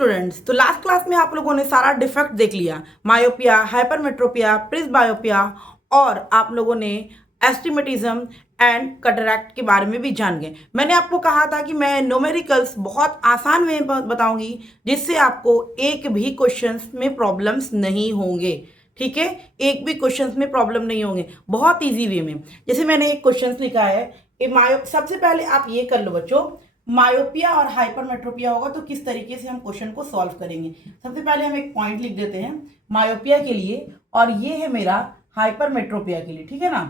Students, तो last class में आप लोगों ने सारा डिफेक्ट देख लिया, मायोपिया, हाइपरमेट्रोपिया, प्रिस्बायोपिया, और आप लोगों ने एस्टिमेटिज्म एंड कैटरैक्ट के बारे में भी जान गए। मैंने आपको कहा था कि मैं न्यूमेरिकल्स बहुत आसान में बताऊंगी, जिससे आपको एक भी क्वेश्चंस में प्रॉब्लम्स नहीं होंगे। ठीक है, एक भी क्वेश्चंस में प्रॉब्लम नहीं होंगे, बहुत इजी वे में। जैसे मैंने एक क्वेश्चन लिखा है कि सबसे पहले आप ये कर लो बच्चों, मायोपिया और हाइपरमेट्रोपिया होगा तो किस तरीके से हम क्वेश्चन को सॉल्व करेंगे। सबसे पहले हम एक पॉइंट लिख देते हैं मायोपिया के लिए, और ये है मेरा हाइपरमेट्रोपिया के लिए। ठीक है ना,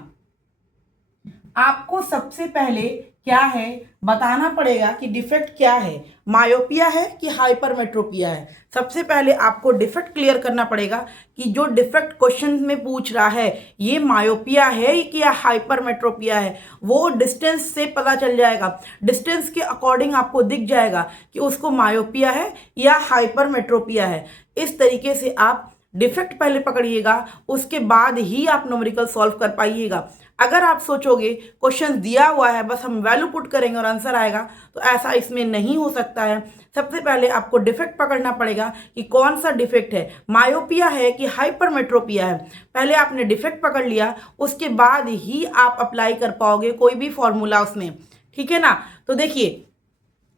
आपको सबसे पहले क्या है बताना पड़ेगा कि डिफेक्ट क्या है, मायोपिया है कि हाइपरमेट्रोपिया है। सबसे पहले आपको डिफेक्ट क्लियर करना पड़ेगा कि जो डिफेक्ट क्वेश्चन में पूछ रहा है ये मायोपिया है कि या हाइपरमेट्रोपिया है। वो डिस्टेंस से पता चल जाएगा, डिस्टेंस के अकॉर्डिंग आपको दिख जाएगा कि उसको मायोपिया है या हाइपरमेट्रोपिया है। इस तरीके से आप डिफेक्ट पहले पकड़िएगा, उसके बाद ही आप न्यूमेरिकल सॉल्व कर पाइएगा। अगर आप सोचोगे क्वेश्चन दिया हुआ है बस हम वैल्यू पुट करेंगे और आंसर आएगा, तो ऐसा इसमें नहीं हो सकता है। सबसे पहले आपको डिफेक्ट पकड़ना पड़ेगा कि कौन सा डिफेक्ट है, मायोपिया है कि हाइपरमेट्रोपिया है। पहले आपने डिफेक्ट पकड़ लिया, उसके बाद ही आप अप्लाई कर पाओगे कोई भी फॉर्मूला उसमें। ठीक है ना, तो देखिए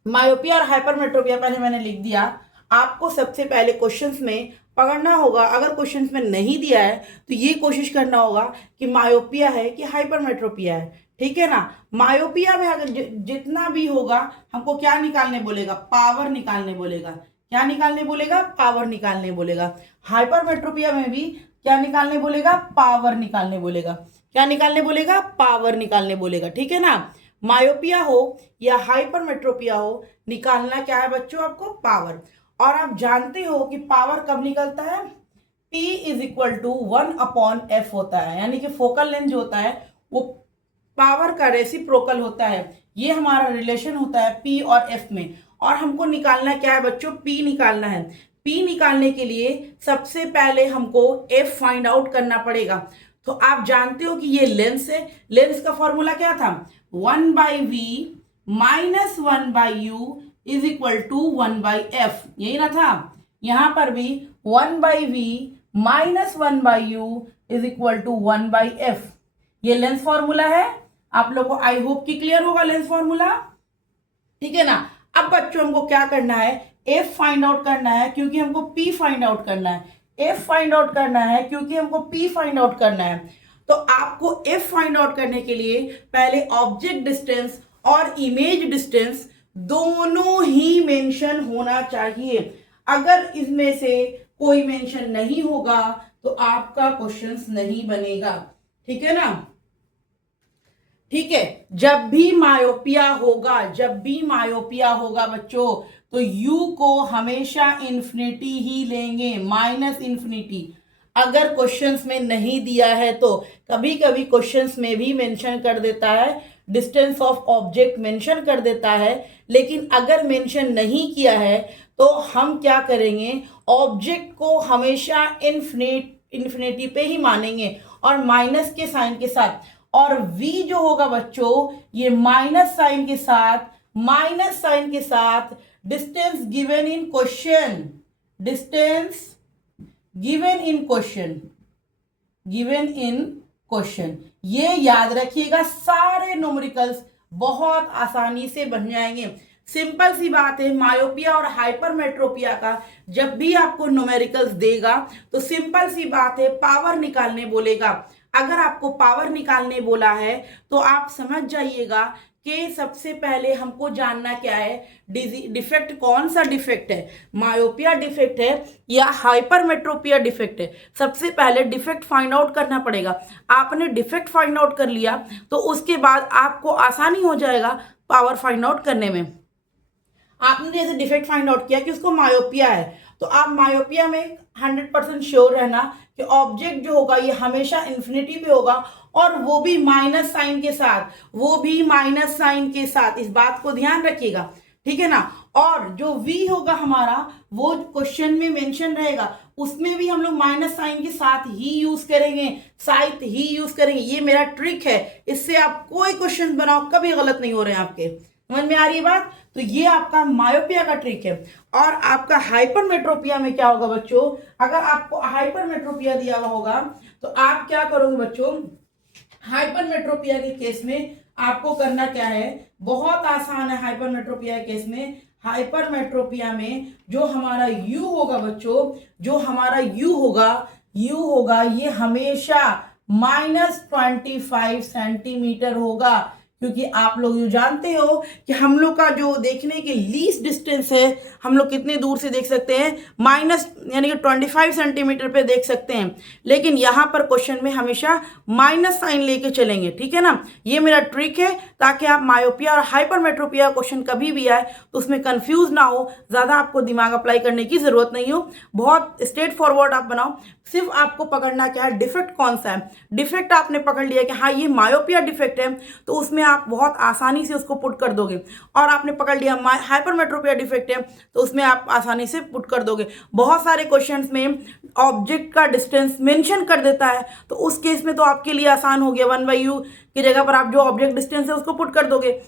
मायोपिया और हाइपरमेट्रोपिया पहले मैंने लिख दिया। आपको सबसे पहले क्वेश्चंस में पकड़ना होगा, अगर क्वेश्चंस में नहीं दिया है तो ये कोशिश करना होगा कि मायोपिया है कि हाइपरमेट्रोपिया है। ठीक है ना, मायोपिया में अगर जितना भी होगा हमको क्या निकालने बोलेगा, पावर निकालने बोलेगा। क्या निकालने बोलेगा, पावर निकालने बोलेगा। हाइपरमेट्रोपिया में भी क्या निकालने बोलेगा, पावर निकालने बोलेगा। क्या निकालने बोलेगा, पावर निकालने बोलेगा। ठीक है ना, मायोपिया हो या हाइपरमेट्रोपिया हो, निकालना क्या है बच्चों, आपको पावर। और आप जानते हो कि पावर कब निकलता है, P is equal to 1/f होता है, यानी कि फोकल लेंथ जो होता है वो पावर का रेसिप्रोकल होता है। ये हमारा रिलेशन होता है P और F में। और हमको निकालना क्या है बच्चों, P निकालना है। P निकालने के लिए सबसे पहले हमको F फाइंड आउट करना पड़ेगा। तो आप जानते हो कि ये लेंस है, लेंस का फॉर्मूला क्या था, 1/v minus 1/u is equal to 1/f, यही ना था। यहां पर भी 1/v minus 1/u is equal to 1/f, ये लेंस फॉर्मूला है। आप लोग को आई होप कि क्लियर होगा लेंस फॉर्मूला। ठीक है ना, अब बच्चों हमको क्या करना है, f फाइंड आउट करना है क्योंकि हमको p फाइंड आउट करना है। f फाइंड आउट करना है क्योंकि हमको p फाइंड आउट करना है। तो आपको f फाइंड आउट करने के लिए पहले ऑब्जेक्ट डिस्टेंस और इमेज डिस्टेंस दोनों ही मेंशन होना चाहिए। अगर इसमें से कोई मेंशन नहीं होगा तो आपका क्वेश्चंस नहीं बनेगा। ठीक है ना, ठीक है, जब भी मायोपिया होगा, जब भी मायोपिया होगा बच्चों, तो u को हमेशा इन्फिनिटी ही लेंगे, माइनस इन्फिनिटी। अगर क्वेश्चंस में नहीं दिया है तो कभी कभी क्वेश्चंस में भी मेंशन कर देता है, डिस्टेंस ऑफ ऑब्जेक्ट मेंशन कर देता है। लेकिन अगर मेंशन नहीं किया है तो हम क्या करेंगे, ऑब्जेक्ट को हमेशा इन्फिनिटी पे ही मानेंगे और माइनस के साइन के साथ। और v जो होगा बच्चों, ये माइनस साइन के साथ, माइनस साइन के साथ distance given in question, distance given in question, given in question. ये याद रखिएगा, सारे न्यूमेरिकल्स बहुत आसानी से बन जाएंगे। सिंपल सी बात है, मायोपिया और हाइपरमेट्रोपिया का जब भी आपको न्यूमेरिकल्स देगा तो सिंपल सी बात है, पावर निकालने बोलेगा। अगर आपको पावर निकालने बोला है तो आप समझ जाइएगा कि सबसे पहले हमको जानना क्या है, डिफेक्ट कौन सा डिफेक्ट है, मायोपिया डिफेक्ट है या हाइपरमेट्रोपिया डिफेक्ट है। सबसे पहले डिफेक्ट फाइंड आउट करना पड़ेगा। आपने डिफेक्ट फाइंड आउट कर लिया तो उसके बाद आपको आसानी हो जाएगा पावर फाइंड आउट करने में। आपने जैसे डिफेक्ट फाइंड आउट किया कि उसको मायोपिया है, तो आप मायोपिया में 100% श्योर रहना कि ऑब्जेक्ट जो होगा ये हमेशा इन्फिनिटी पे होगा, और वो भी माइनस साइन के साथ, वो भी माइनस साइन के साथ। इस बात को ध्यान रखिएगा। ठीक है ना, और जो v होगा हमारा वो क्वेश्चन में मेंशन रहेगा, उसमें भी हम लोग माइनस साइन के साथ ही यूज करेंगे, साथ ही यूज करेंगे। ये मेरा ट्रिक है, इससे आप कोई क्वेश्चन बनाओ कभी गलत नहीं हो रहे हैं आपके। समझ में आ रही है बात? तो ये आपका मायोपिया का ट्रिक है। और आपका हाइपरमेट्रोपिया में क्या होगा बच्चों, अगर आपको हाइपरमेट्रोपिया दिया हुआ होगा तो आप क्या करोगे बच्चों, हाइपरमेट्रोपिया के केस में आपको करना क्या है, बहुत आसान है। हाइपरमेट्रोपिया के केस में, हाइपरमेट्रोपिया में जो हमारा यू होगा बच्चों, जो हमारा यू होगा ये हमेशा -25 सेंटीमीटर होगा, क्योंकि आप लोग जो जानते हो कि हम लोग का जो देखने की लीस्ट डिस्टेंस है, हम लोग कितने दूर से देख सकते हैं, माइनस यानी कि 25 सेंटीमीटर पे देख सकते हैं, लेकिन यहाँ पर क्वेश्चन में हमेशा माइनस साइन लेके चलेंगे, ठीक है ना। ये मेरा ट्रिक है ताकि आप मायोपिया और हाइपरमेट्रोपिया क्वेश्चन कभी भी आए तो उसमें कंफ्यूज ना हो, ज़्यादा आपको दिमाग अप्लाई करने की ज़रूरत नहीं हो, बहुत स्ट्रेट फॉरवर्ड आप बनाओ। सिर्फ आपको पकड़ना क्या है, डिफेक्ट कौन सा है। डिफेक्ट आपने पकड़ लिया कि हाँ ये मायोपिया डिफेक्ट है, तो उसमें आप बहुत आसानी से उसको पुट कर दोगे। और आपने पकड़ लिया हाइपरमेट्रोपिया डिफेक्ट है, तो उसमें आप आसानी से पुट कर दोगे। बहुत सारे क्वेश्चंस में ऑब्जेक्ट का डिस्टेंस मेंशन कर देता है, तो उस केस में तो आपके लिए आसान हो गया, 1/u की जगह पर आप जो ऑब्जेक्ट डिस्टेंस है उसको पुट कर दोगे।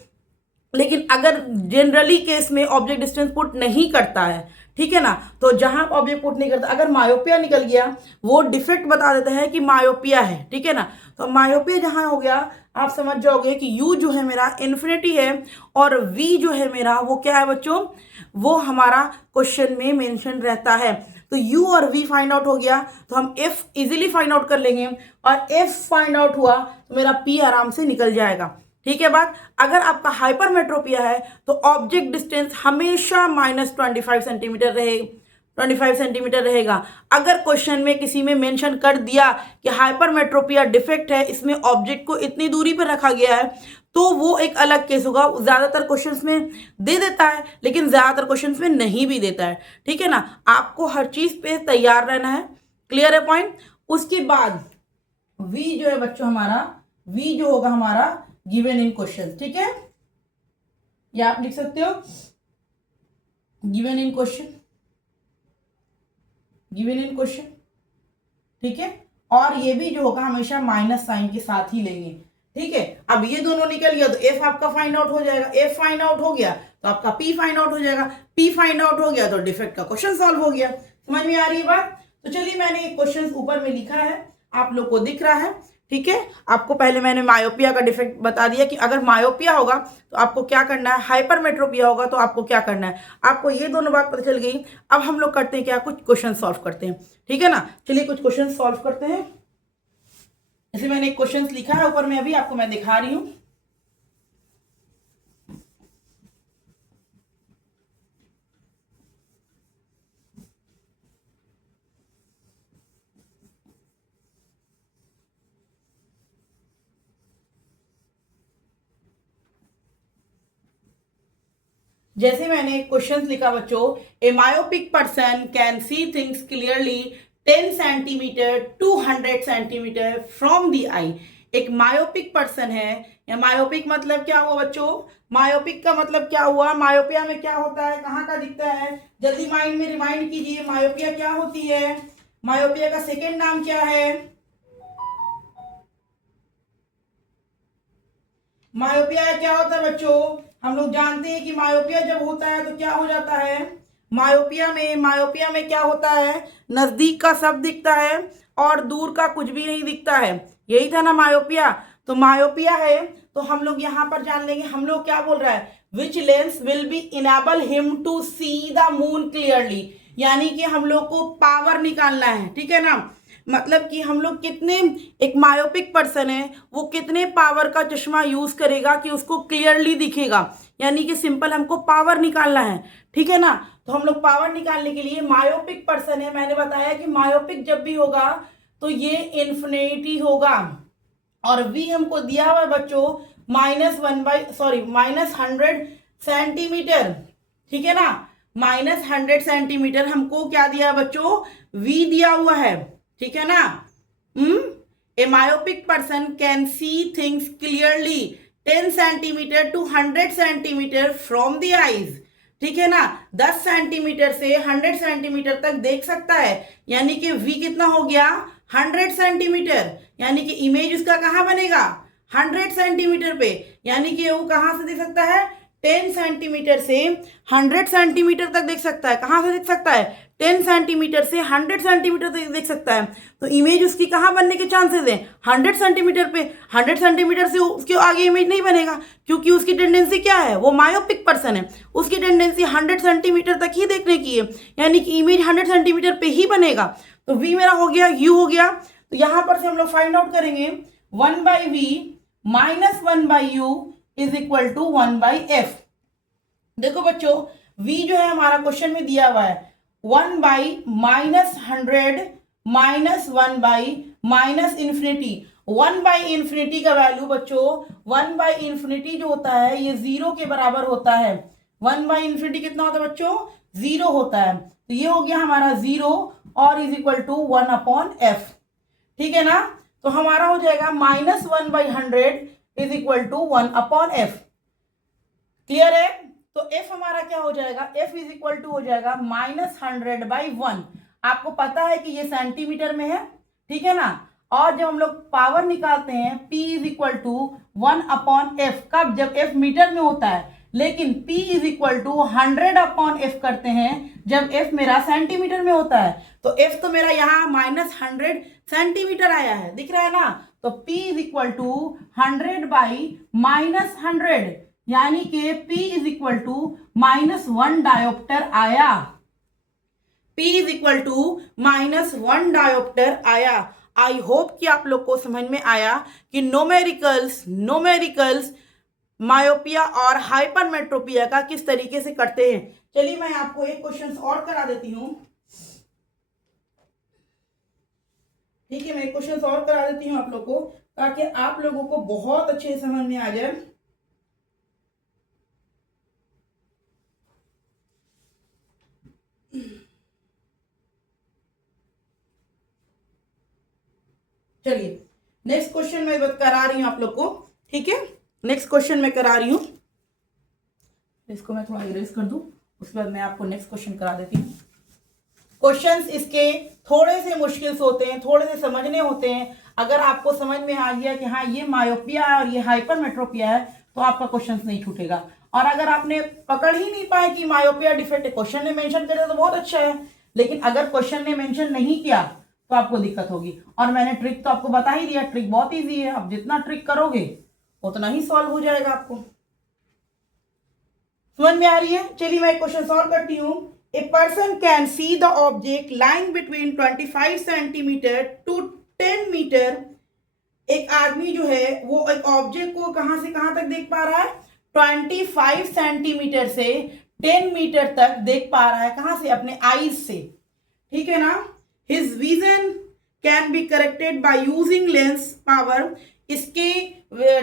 लेकिन अगर जनरली केस में ऑब्जेक्ट डिस्टेंस पुट नहीं करता है, ठीक है ना, तो जहां ऑब्जेक्ट पुट नहीं करता, अगर मायोपिया निकल गया, वो डिफेक्ट बता देता है कि मायोपिया है, ठीक है ना। तो मायोपिया जहां हो गया, आप समझ जाओगे कि u जो है मेरा इन्फिनिटी है और v जो है मेरा वो क्या है बच्चों, वो हमारा क्वेश्चन में मेंशन रहता है। तो u और v फाइंड आउट हो गया, तो हम f इजीली फाइंड आउट कर लेंगे, और f फाइंड आउट हुआ तो मेरा p आराम से निकल जाएगा, ठीक है बात। अगर आपका हाइपरमेट्रोपिया है तो ऑब्जेक्ट डिस्टेंस हमेशा -25 सेंटीमीटर रहेगा, 25 सेंटीमीटर रहेगा। अगर क्वेश्चन में किसी में मेंशन कर दिया कि हाइपरमेट्रोपिया डिफेक्ट है, इसमें ऑब्जेक्ट को इतनी दूरी पर रखा गया है, तो वो एक अलग केस होगा। ज़्यादातर क्वेश्चंस में दे देता है, लेकिन ज़्यादातर क्वेश्चंस में नहीं भी देता है, ठीक है ना। आपको हर चीज़ पे तैयार रहना है, क्लियर है पॉइंट। उसके बाद v जो है बच्चों हमारा, v जो होगा हमारा गिवन इन क्वेश्चन, ठीक है, या आप लिख सकते हो given in question, given in question, ठीक है। और ये भी जो होगा हमेशा माइनस साइन के साथ ही लेंगे, ठीक है। अब ये दोनों निकल गया तो एफ आपका फाइंड आउट हो जाएगा, एफ फाइंड आउट हो गया तो आपका पी फाइंड आउट हो जाएगा, पी फाइंड आउट हो गया तो डिफेक्ट का क्वेश्चन सॉल्व हो गया। समझ में आ रही है बात? तो चलिए, मैंने एक क्वेश्चन ऊपर में लिखा है, आप लोग को दिख रहा है, ठीक है। आपको पहले मैंने मायोपिया का डिफेक्ट बता दिया कि अगर मायोपिया होगा तो आपको क्या करना है, हाइपरमेट्रोपिया होगा तो आपको क्या करना है। आपको ये दोनों बात पता चल गई। अब हम लोग करते हैं क्या, कुछ क्वेश्चन सॉल्व करते हैं, ठीक है ना। चलिए कुछ क्वेश्चन सॉल्व करते हैं। जैसे मैंने एक क्वेश्चन लिखा है ऊपर में, अभी आपको मैं दिखा रही हूँ। जैसे मैंने क्वेश्चन लिखा बच्चों, a myopic person can see things clearly 10 centimetre to 100 centimetre from the eye. एक मायोपिक पर्सन है, या मायोपिक मतलब क्या हुआ बच्चों, मायोपिक का मतलब क्या हुआ, मायोपिया में क्या होता है, कहाँ का दिखता है, जल्दी माइंड में रिमाइंड कीजिए। मायोपिया क्या होती है, मायोपिया का सेकेंड नाम क्या है, मायोपिया क्या होता है बच्चों, हम लोग जानते हैं कि मायोपिया जब होता है तो क्या हो जाता है, मायोपिया में क्या होता है, नजदीक का सब दिखता है और दूर का कुछ भी नहीं दिखता है, यही था ना मायोपिया। तो मायोपिया है तो हम लोग यहाँ पर जान लेंगे, हम लोग क्या बोल रहा है, which lens will be enable him to see the moon clearly, यानी कि हम लोग को पावर निकालना है, ठीक है ना। मतलब कि हम लोग कितने, एक मायोपिक पर्सन है वो कितने पावर का चश्मा यूज करेगा कि उसको क्लियरली दिखेगा, यानी कि सिंपल हमको पावर निकालना है, ठीक है ना। तो हम लोग पावर निकालने के लिए, मायोपिक पर्सन है, मैंने बताया कि मायोपिक जब भी होगा तो ये इन्फिनिटी होगा, और v हमको दिया हुआ है बच्चों -100 सेंटीमीटर, ठीक है ना। -100 सेंटीमीटर हमको क्या दिया है बच्चों, v दिया हुआ है, ठीक है ना। A myopic person can see things clearly 10 centimetre to 100 centimetre from the eyes, ठीक है ना। 10 सेंटीमीटर से 100 सेंटीमीटर तक देख सकता है, यानी कि v कितना हो गया, 100 सेंटीमीटर, यानी कि इमेज उसका कहाँ बनेगा, 100 सेंटीमीटर पे, यानी कि वो कहाँ से देख सकता है, 10 सेंटीमीटर से 100 सेंटीमीटर तक देख सकता है। कहाँ से देख सकता है? 10 सेंटीमीटर से 100 सेंटीमीटर तक देख सकता है। तो इमेज उसकी कहाँ बनने के चांसेस हैं? 100 सेंटीमीटर पे। 100 सेंटीमीटर से उसके आगे इमेज नहीं बनेगा, क्योंकि उसकी टेंडेंसी क्या है? वो मायोपिक पर्सन है, उसकी टेंडेंसी 100 सेंटीमीटर तक ही देखने की है, यानी कि इमेज 100 सेंटीमीटर पे ही बनेगा। तो वी मेरा हो गया, यू हो गया। तो यहाँ पर से हम लोग फाइंड आउट करेंगे 1/v minus 1/u is equal to 1/f। देखो बच्चों, v जो है हमारा क्वेश्चन में दिया हुआ है 1/-100 माइनस 1/-इन्फिनिटी। 1/इन्फिनिटी का वैल्यू बच्चों, 1/इन्फिनिटी जो होता है ये 0 के बराबर होता है। 1/इन्फिनिटी कितना होता है बच्चों? 0 होता है। तो ये हो गया हमारा 0 और इज इक्वल टू 1/f। ठीक है ना? तो हमारा हो जाएगा minus 1/100 is equal to 1/f। Clear है? तो f हमारा क्या हो जाएगा? f इज इक्वल टू हो जाएगा -100/1। आपको पता है कि ये सेंटीमीटर में है, ठीक है ना? और जब हम लोग पावर निकालते हैं p is equal to 1/f, कब? जब f मीटर में होता है। लेकिन p is equal to 100/f करते हैं जब f मेरा सेंटीमीटर में होता है। तो f तो मेरा यहाँ -100 सेंटीमीटर आया है, दिख रहा है ना? तो p इज इक्वल टू 100/-100, यानी कि P is equal to -1 dioptre आया। P is equal to -1 dioptre आया। आई होप कि आप लोग को समझ में आया कि नोमेरिकल्स मायोपिया और हाइपरमेट्रोपिया का किस तरीके से करते हैं। चलिए मैं आपको एक क्वेश्चन और करा देती हूँ। ठीक है, मैं एक क्वेश्चन और करा देती हूँ आप लोग को, ताकि आप लोगों को बहुत अच्छे से समझ में आ जाए। चलिए नेक्स्ट क्वेश्चन मैं करा रही हूं आप लोग को। ठीक है, नेक्स्ट क्वेश्चन मैं करा रही हूं, इसको मैं थोड़ा इरेज कर दूं, उसके बाद मैं आपको नेक्स्ट क्वेश्चन करा देती हूँ। क्वेश्चंस इसके थोड़े से मुश्किल होते हैं, थोड़े से समझने होते हैं। अगर आपको समझ में आ गया कि हाँ ये मायोपिया है और ये हाइपरमेट्रोपिया है, तो आपका क्वेश्चन नहीं छूटेगा। और अगर आपने पकड़ ही नहीं पाए कि मायोपिया डिफेक्ट है, क्वेश्चन ने मेंशन कर दिया तो बहुत अच्छा है, लेकिन अगर क्वेश्चन ने मेंशन नहीं किया तो आपको दिक्कत होगी। और मैंने ट्रिक तो आपको बता ही दिया, ट्रिक बहुत ईजी है, आप जितना ट्रिक करोगे उतना ही सॉल्व हो जाएगा। आपको समझ में आ रही है? चलिए मैं एक क्वेश्चन सॉल्व करती हूँ। A person can see the object lying between 25 centimetre to 10 metre. एक आदमी जो है वो एक ऑब्जेक्ट को कहां से कहां तक देख पा रहा है? 25 सेंटीमीटर से 10 मीटर तक देख पा रहा है। कहां से? अपने आईज से। ठीक है ना? His vision can be corrected by using lens power. इसके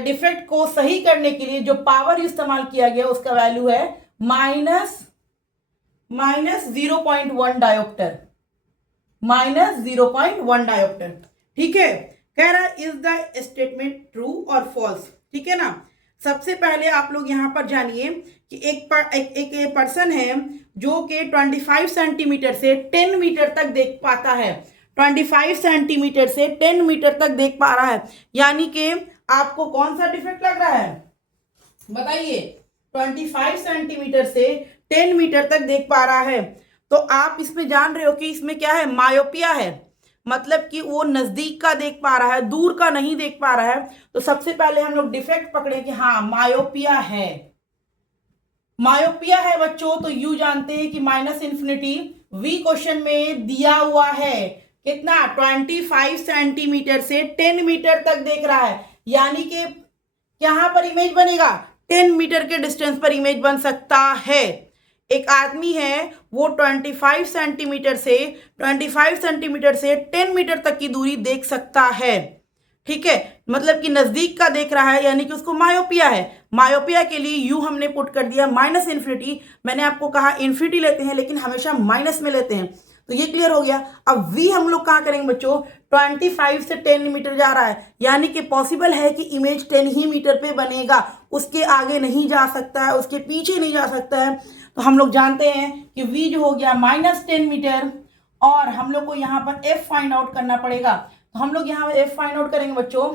डिफेक्ट को सही करने के लिए जो पावर इस्तेमाल किया गया उसका वैल्यू है -0.1 डायोप्टर। -0.1 डायोप्टर। ठीक है, कह रहा है इज द स्टेटमेंट ट्रू और फॉल्स। ठीक है ना? सबसे पहले आप लोग यहां पर जानिए कि एक पर्सन है जो कि 25 सेंटीमीटर से 10 मीटर तक देख पाता है। 25 सेंटीमीटर से 10 मीटर तक देख पा रहा है, यानी कि आपको कौन सा डिफेक्ट लग रहा है बताइए? 25 सेंटीमीटर से 10 मीटर तक देख पा रहा है। तो आप इसमें जान रहे हो कि इसमें क्या है? मायोपिया है, मतलब कि वो नजदीक का देख पा रहा है, दूर का नहीं देख पा रहा है। तो सबसे पहले हम लोग डिफेक्ट पकड़े कि हाँ मायोपिया है। मायोपिया है बच्चों, तो यू जानते हैं कि -इन्फिनिटी। वी क्वेश्चन में दिया हुआ है कितना? 25 सेंटीमीटर से 10 मीटर तक देख रहा है, यानी कि यहां पर इमेज बनेगा 10 मीटर के डिस्टेंस पर इमेज बन सकता है। एक आदमी है वो 25 सेंटीमीटर से 10 मीटर तक की दूरी देख सकता है। ठीक है, मतलब कि नजदीक का देख रहा है, यानी कि उसको मायोपिया है। मायोपिया के लिए यू हमने पुट कर दिया -इन्फिनिटी। मैंने आपको कहा इन्फिनिटी लेते हैं लेकिन हमेशा माइनस में लेते हैं, तो ये क्लियर हो गया। अब वी हम लोग कहाँ करेंगे बच्चों? 25 से 10 मीटर जा रहा है, यानी कि पॉसिबल है कि इमेज 10 ही मीटर पे बनेगा, उसके आगे नहीं जा सकता है, उसके पीछे नहीं जा सकता है। तो हम लोग जानते हैं कि वी जो हो गया -10 मीटर, और हम लोग को यहाँ पर एफ फाइंड आउट करना पड़ेगा। तो हम लोग यहाँ पर एफ फाइंड आउट करेंगे बच्चों।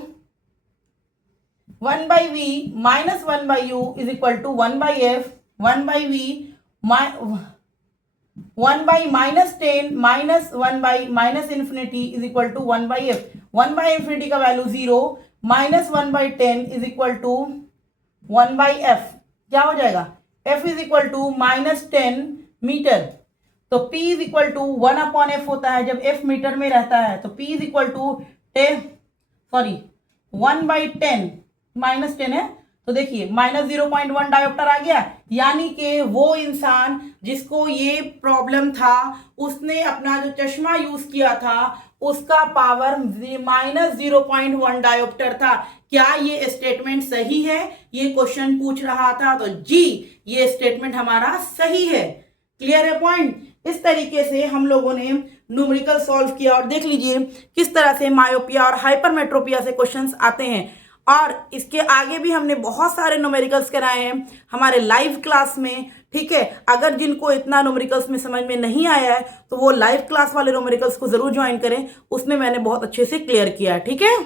1/v minus 1/u is equal to 1/f, 1/v 1 by minus 10 minus 1 by minus infinity is equal to 1/f. 1/infinity का value 0 minus 1/10 is equal to 1/f. क्या हो जाएगा? f is equal to minus 10 metre. तो p is equal to 1/f होता है जब f metre में रहता है. तो p is equal to 1/10 minus 10 है. तो देखिए माइनस 0.1 डायोप्टर आ गया. यानी कि वो इंसान जिसको ये प्रॉब्लम था उसने अपना जो चश्मा यूज किया था उसका पावर माइनस 0.1 डायोप्टर था. क्या ये स्टेटमेंट सही है? ये क्वेश्चन पूछ रहा था. तो जी ये स्टेटमेंट हमारा सही है. क्लियर है पॉइंट? इस तरीके से हम लोगों ने न्यूमेरिकल सॉल्व किया और देख लीजिए किस तरह से मायोपिया और हाइपरमेट्रोपिया से क्वेश्चंस आते हैं. और इसके आगे भी हमने बहुत सारे न्यूमेरिकल्स कराए हैं हमारे लाइव क्लास में. ठीक है, अगर जिनको इतना न्यूमेरिकल्स में समझ में नहीं आया है तो वो लाइव क्लास वाले न्यूमेरिकल्स को जरूर ज्वाइन करें. उसमें मैंने बहुत अच्छे से क्लियर किया है. ठीक है.